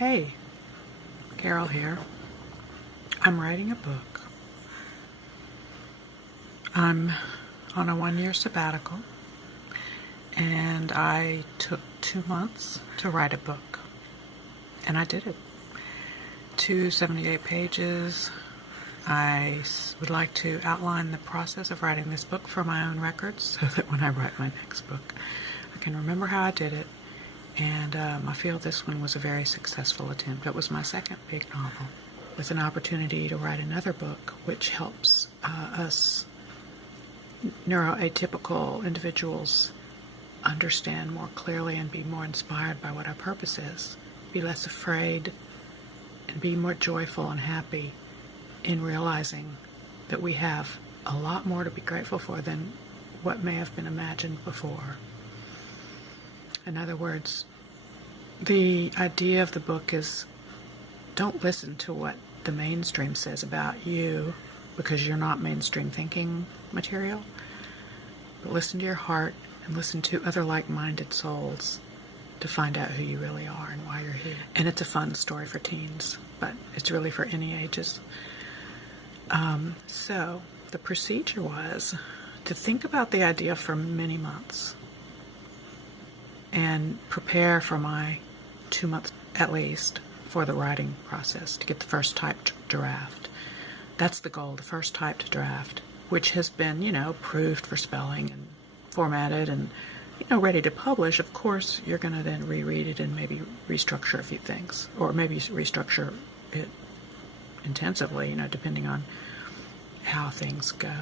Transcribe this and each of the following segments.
Hey, Carol here. I'm writing a book. I'm on a 1-year sabbatical, and I took 2 months to write a book, and I did it. 278 pages. I would like to outline the process of writing this book for my own records so that when I write my next book, I can remember how I did it. And I feel this one was a very successful attempt. It was my second big novel, with an opportunity to write another book which helps us neuroatypical individuals understand more clearly and be more inspired by what our purpose is, be less afraid, and be more joyful and happy in realizing that we have a lot more to be grateful for than what may have been imagined before. In other words, the idea of the book is, don't listen to what the mainstream says about you because you're not mainstream thinking material, but listen to your heart and listen to other like-minded souls to find out who you really are and why you're here. And it's a fun story for teens, but it's really for any ages. So the procedure was to think about the idea for many months and prepare for my 2 months at least for the writing process to get the first typed draft. That's the goal, the first typed draft, which has been, proofed for spelling and formatted and, ready to publish. Of course, you're going to then reread it and maybe restructure a few things, or maybe restructure it intensively, depending on how things go.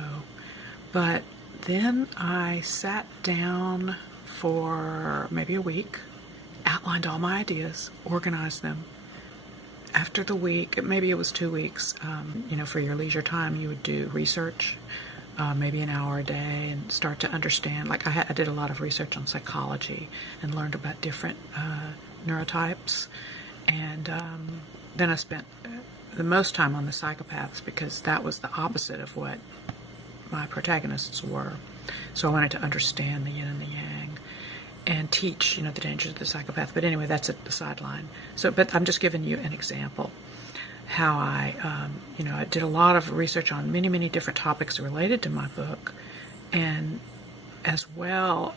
But then I sat down for maybe a week, outlined all my ideas, organized them. After the week, maybe it was 2 weeks, for your leisure time, you would do research, maybe an hour a day, and start to understand. Like I did a lot of research on psychology and learned about different neurotypes. And then I spent the most time on the psychopaths because that was the opposite of what my protagonists were. So I wanted to understand the yin and the yang and teach, the dangers of the psychopath. But anyway, that's a sideline. But I'm just giving you an example how I did a lot of research on many, many different topics related to my book. And as well,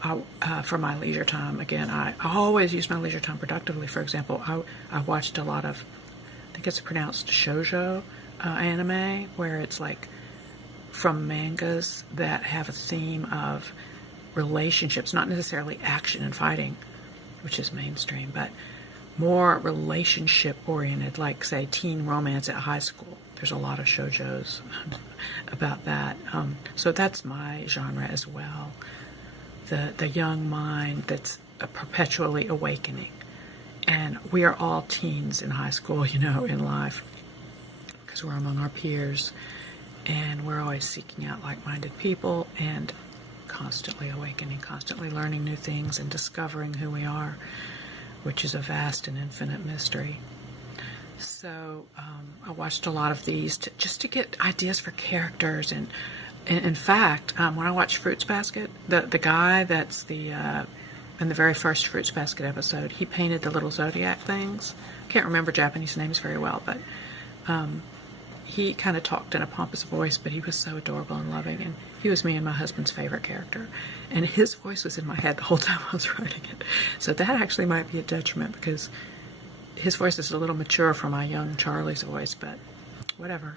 for my leisure time, again, I always use my leisure time productively. For example, I watched a lot of, I think it's pronounced shoujo anime, where it's like from mangas that have a theme of relationships, not necessarily action and fighting, which is mainstream, but more relationship oriented, like say teen romance at high school. There's a lot of shoujos about that. So that's my genre as well. The young mind that's perpetually awakening. And we are all teens in high school, in life, because we're among our peers. And we're always seeking out like-minded people and constantly awakening, constantly learning new things and discovering who we are, which is a vast and infinite mystery. So I watched a lot of these just to get ideas for characters. And in fact, when I watched Fruits Basket, the guy that's in the very first Fruits Basket episode, he painted the little zodiac things. I can't remember Japanese names very well, but he kind of talked in a pompous voice, but he was so adorable and loving, and he was me and my husband's favorite character. And his voice was in my head the whole time I was writing it. So that actually might be a detriment because his voice is a little mature for my young Charlie's voice, but whatever.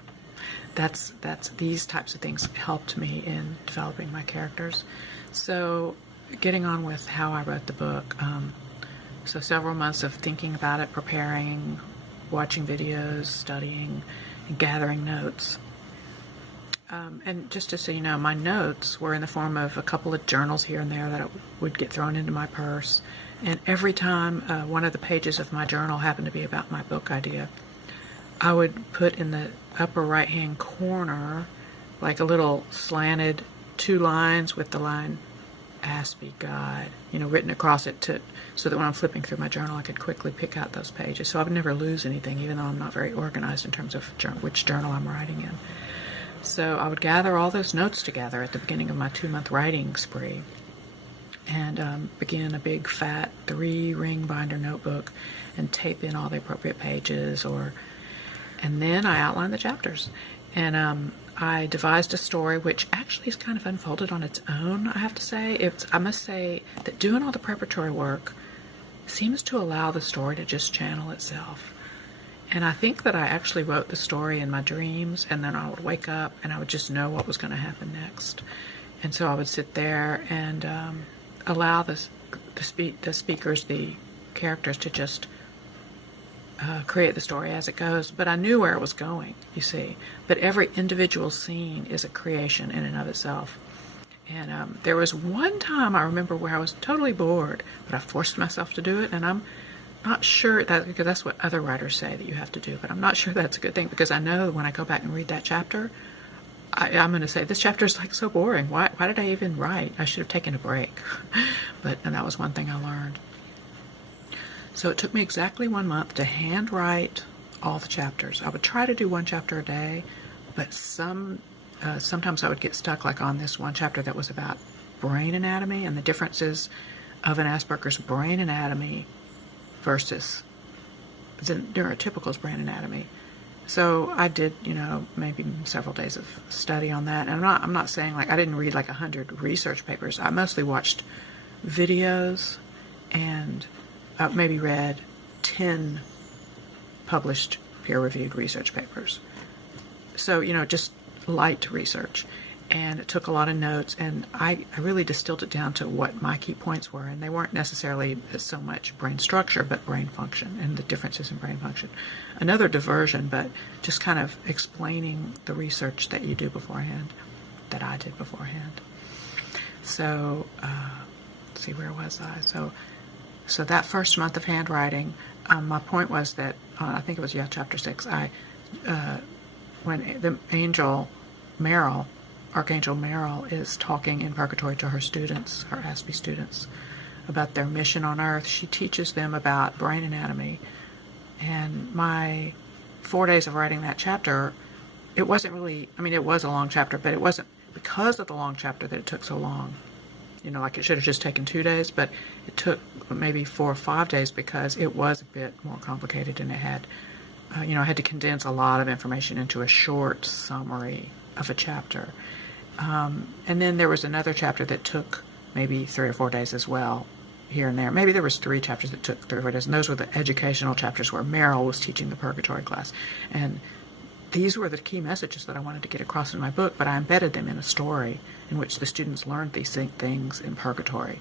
That's these types of things helped me in developing my characters. So getting on with how I wrote the book. So several months of thinking about it, preparing, watching videos, studying, and gathering notes. And just to so you know, my notes were in the form of a couple of journals here and there that would get thrown into my purse. And every time one of the pages of my journal happened to be about my book idea, I would put in the upper right-hand corner like a little slanted 2 lines with the line Aspie guide, written across it so that when I'm flipping through my journal, I could quickly pick out those pages. So I would never lose anything, even though I'm not very organized in terms of which journal I'm writing in. So I would gather all those notes together at the beginning of my 2-month writing spree, and begin a big fat 3-ring binder notebook and tape in all the appropriate pages, and then I outlined the chapters. And I devised a story which actually is kind of unfolded on its own, I have to say. I must say that doing all the preparatory work seems to allow the story to just channel itself. And I think that I actually wrote the story in my dreams, and then I would wake up and I would just know what was going to happen next. And so I would sit there and allow the speakers, the characters, to just create the story as it goes. But I knew where it was going, you see. But every individual scene is a creation in and of itself. And there was one time I remember where I was totally bored, but I forced myself to do it, and I'm not sure that, because that's what other writers say that you have to do, but I'm not sure that's a good thing, because I know when I go back and read that chapter, I'm going to say, this chapter is like so boring. Why did I even write? I should have taken a break. And that was one thing I learned. So it took me exactly 1 month to handwrite all the chapters. I would try to do one chapter a day, but sometimes I would get stuck, like on this one chapter that was about brain anatomy and the differences of an Asperger's brain anatomy versus the neurotypical's brain anatomy. So I did, maybe several days of study on that. And I'm not saying, like, I didn't read like 100 research papers. I mostly watched videos and maybe read 10 published peer-reviewed research papers. So, just light research. And it took a lot of notes, and I really distilled it down to what my key points were, and they weren't necessarily so much brain structure, but brain function and the differences in brain function. Another diversion, but just kind of explaining the research that you do beforehand, that I did beforehand. So, let's see, where was I? So that first month of handwriting, my point was that, I think it was, chapter 6, when the Archangel Meryl is talking in purgatory to her students, her Aspie students, about their mission on Earth. She teaches them about brain anatomy. And my 4 days of writing that chapter, it wasn't really, it was a long chapter, but it wasn't because of the long chapter that it took so long. Like it should have just taken 2 days, but it took maybe 4 or 5 days because it was a bit more complicated, and it had, I had to condense a lot of information into a short summary of a chapter. And then there was another chapter that took maybe 3 or 4 days as well, here and there. Maybe there was 3 chapters that took 3 or 4 days, and those were the educational chapters where Meryl was teaching the purgatory class. And these were the key messages that I wanted to get across in my book, but I embedded them in a story in which the students learned these things in purgatory.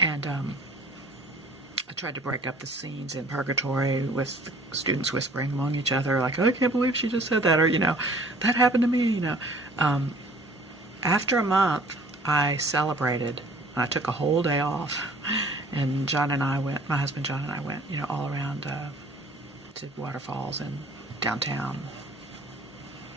And I tried to break up the scenes in purgatory with the students whispering among each other, like, I can't believe she just said that, or, that happened to me, After a month, I celebrated, and I took a whole day off, and my husband John and I went, all around to waterfalls and downtown,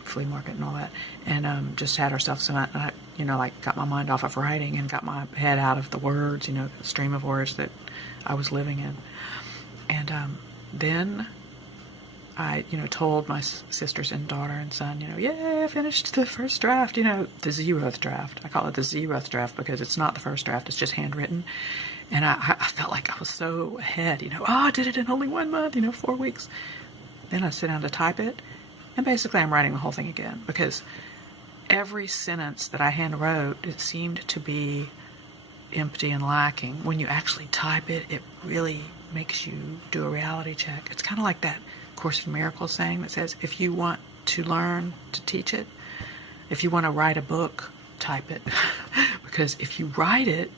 flea market and all that, and just had ourselves some, got my mind off of writing and got my head out of the words, the stream of words that I was living in. And then I, told my sisters and daughter and son, I finished the first draft, the 0th draft. I call it the 0th draft because it's not the first draft, it's just handwritten. And I felt like I was so ahead, I did it in only 1 month, 4 weeks. Then I sit down to type it, and basically I'm writing the whole thing again, because every sentence that I hand wrote, it seemed to be empty and lacking. When you actually type it, it really makes you do a reality check. It's kind of like that Course in Miracles saying that says, if you want to learn, to teach it. If you want to write a book, type it. Because if you write it,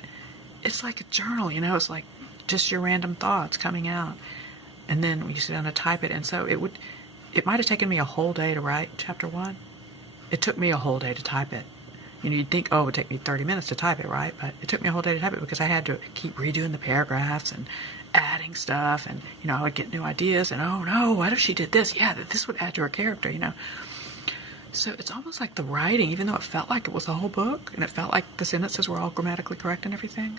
it's like a journal, it's like just your random thoughts coming out. And then when you sit down to type it, and so it might have taken me a whole day to write chapter 1. It took me a whole day to type it. You'd think, it would take me 30 minutes to type it, right? But it took me a whole day to type it because I had to keep redoing the paragraphs and adding stuff, and I would get new ideas, and oh no, what if she did this? Yeah, this would add to her character, So it's almost like the writing, even though it felt like it was the whole book, and it felt like the sentences were all grammatically correct and everything,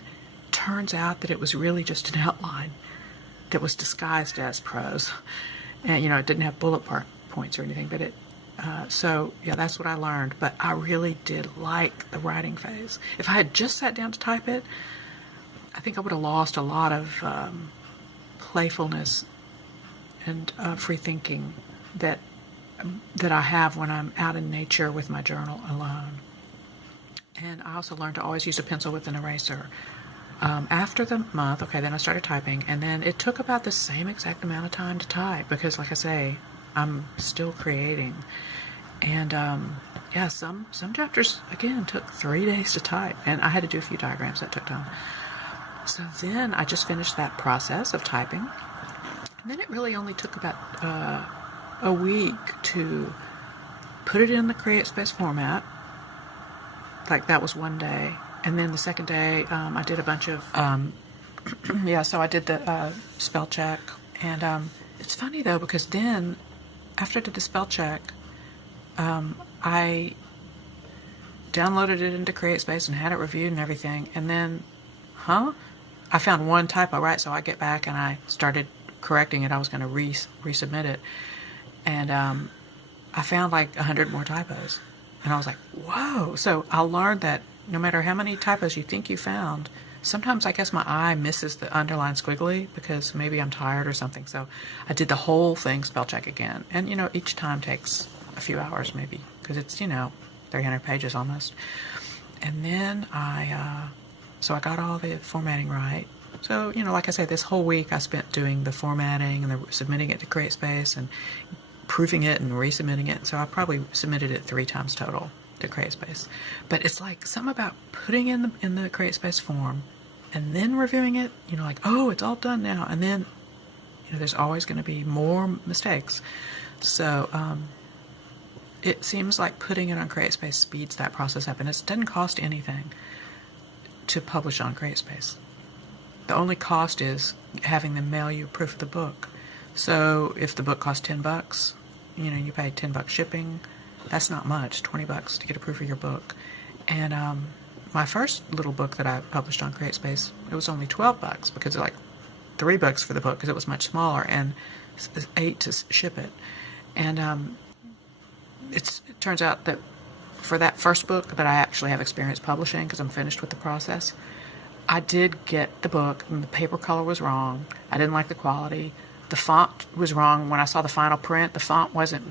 turns out that it was really just an outline that was disguised as prose. And it didn't have bullet points or anything, but that's what I learned. But I really did like the writing phase. If I had just sat down to type it, I think I would have lost a lot of playfulness and free thinking that I have when I'm out in nature with my journal alone. And I also learned to always use a pencil with an eraser. After the month, okay, then I started typing, and then it took about the same exact amount of time to type because, like I say, I'm still creating. And yeah, some chapters, again, took 3 days to type, and I had to do a few diagrams that took time. So then I just finished that process of typing, and then it really only took about a week to put it in the CreateSpace format. Like, that was one day. And then the second day, I did a bunch of, yeah, so I did the spell check. And it's funny, though, because then, after I did the spell check, I downloaded it into CreateSpace and had it reviewed and everything. And then, I found one typo, right? So I get back and I started correcting it. I was going to resubmit it. And I found like 100 more typos. And I was like, whoa. So I learned that no matter how many typos you think you found, sometimes I guess my eye misses the underline squiggly because maybe I'm tired or something. So I did the whole thing, spell check again. And, each time takes a few hours maybe because it's, 300 pages almost. And then so I got all the formatting right. So, like I say, this whole week I spent doing the formatting and submitting it to CreateSpace and proofing it and resubmitting it. So I probably submitted it 3 times total to CreateSpace. But it's like something about putting in the CreateSpace form and then reviewing it, like, oh, it's all done now. And then, there's always going to be more mistakes. So it seems like putting it on CreateSpace speeds that process up. And it doesn't cost anything to publish on CreateSpace. The only cost is having them mail you proof of the book. So if the book costs $10, you pay $10 shipping. That's not much, $20 to get a proof of your book. And my first little book that I published on CreateSpace, it was only $12 because it's like $3 for the book because it was much smaller and $8 to ship it. And it turns out that for that first book that I actually have experience publishing because I'm finished with the process, I did get the book and the paper color was wrong. I didn't like the quality. The font was wrong. When I saw the final print, the font wasn't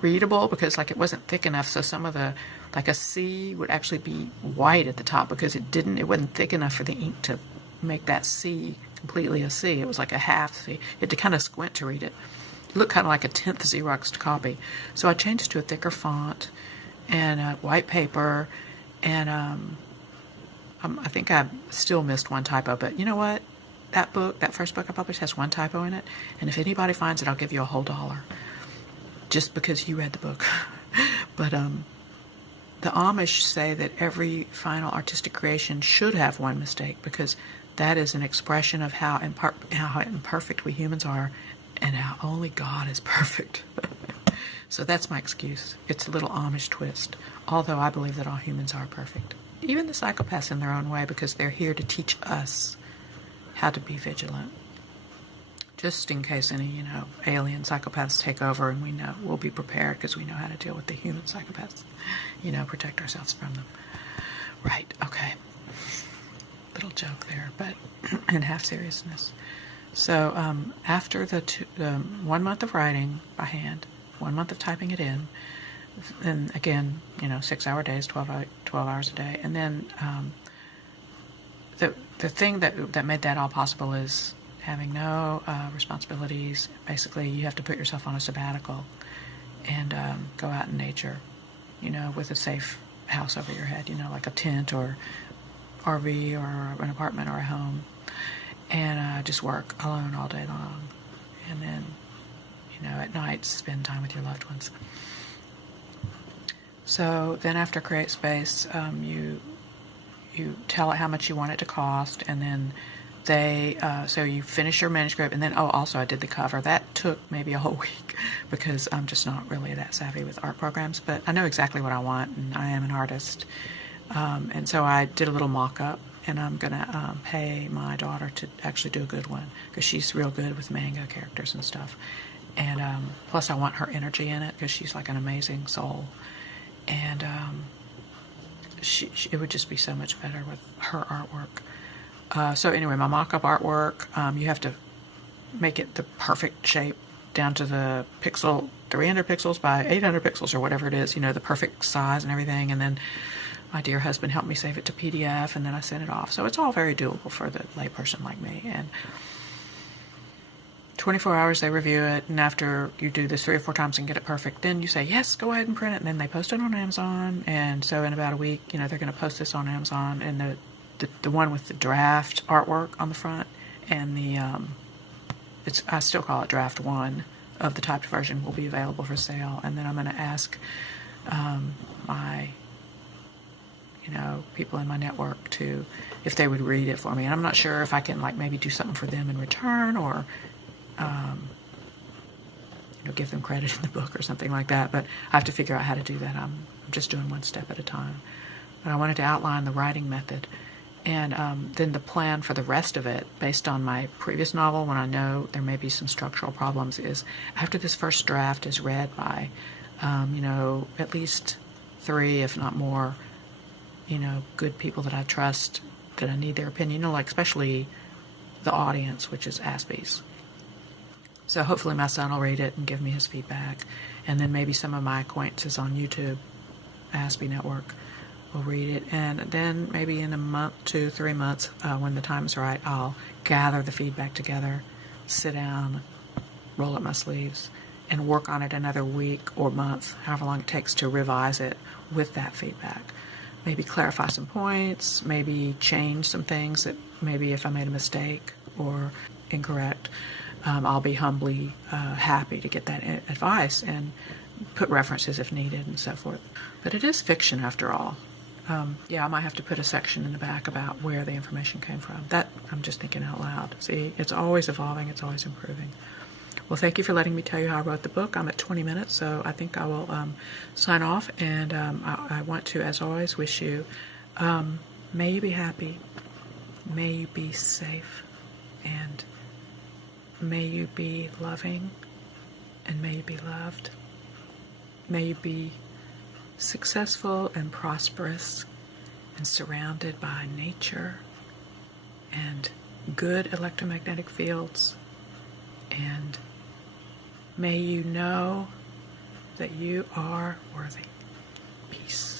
readable because it wasn't thick enough. So some of the, like a C would actually be white at the top because it wasn't thick enough for the ink to make that C completely a C. It was like a half C. You had to kind of squint to read it. It looked kind of like a 10th Xeroxed copy. So I changed to a thicker font and white paper. And I think I still missed one typo, but you know what? That first book I published has one typo in it, and if anybody finds it, I'll give you a whole $1 just because you read the book. But the Amish say that every final artistic creation should have one mistake because that is an expression of how imperfect we humans are and how only God is perfect. So that's my excuse. It's a little Amish twist, although I believe that all humans are perfect. Even the psychopaths in their own way because they're here to teach us how to be vigilant. Just in case any, alien psychopaths take over and we'll be prepared because we know how to deal with the human psychopaths, protect ourselves from them. Right, okay. Little joke there, but in half seriousness. So after the 1 month of writing by hand, 1 month of typing it in, and again, 6-hour days, 12 hours a day, and then the thing that made that all possible is having no responsibilities. Basically, you have to put yourself on a sabbatical and go out in nature, with a safe house over your head, like a tent or RV or an apartment or a home, and just work alone all day long. And then, at night, spend time with your loved ones. So then after CreateSpace, you tell it how much you want it to cost, and then so you finish your manuscript, and then, also I did the cover. That took maybe a whole week because I'm just not really that savvy with art programs, but I know exactly what I want, and I am an artist. And so I did a little mock-up, and I'm going to pay my daughter to actually do a good one because she's real good with manga characters and stuff. And plus I want her energy in it because she's like an amazing soul. And it would just be so much better with her artwork. So anyway, my mock-up artwork, you have to make it the perfect shape down to the pixel, 300 pixels by 800 pixels or whatever it is, the perfect size and everything. And then my dear husband helped me save it to PDF, and then I sent it off. So it's all very doable for the layperson like me. And 24 hours they review it, and after you do this 3 or 4 times and get it perfect, then you say, yes, go ahead and print it, and then they post it on Amazon. And so in about a week, they're going to post this on Amazon, and the one with the draft artwork on the front, and I still call it draft 1 of the typed version, will be available for sale. And then I'm going to ask my people in my network if they would read it for me. And I'm not sure if I can maybe do something for them in return, or give them credit in the book or something like that. But I have to figure out how to do that. I'm just doing one step at a time. But I wanted to outline the writing method, and then the plan for the rest of it, based on my previous novel, when I know there may be some structural problems, is after this first draft is read by at least 3, if not more, good people that I trust, that I need their opinion, especially the audience, which is Aspie's. So hopefully my son will read it and give me his feedback. And then maybe some of my acquaintances on YouTube, Aspie Network, will read it. And then maybe in a month, 2, 3 months, when the time is right, I'll gather the feedback together, sit down, roll up my sleeves, and work on it another week or month, however long it takes, to revise it with that feedback. Maybe clarify some points, maybe change some things that maybe if I made a mistake or incorrect, I'll be humbly happy to get that advice and put references if needed and so forth. But it is fiction after all. I might have to put a section in the back about where the information came from. That I'm just thinking out loud. See, it's always evolving, it's always improving. Well, thank you for letting me tell you how I wrote the book. I'm at 20 minutes, so I think I will sign off. And I want to, as always, wish you, may you be happy, may you be safe, and may you be loving, and may you be loved. May you be successful and prosperous and surrounded by nature and good electromagnetic fields. And may you know that you are worthy. Peace.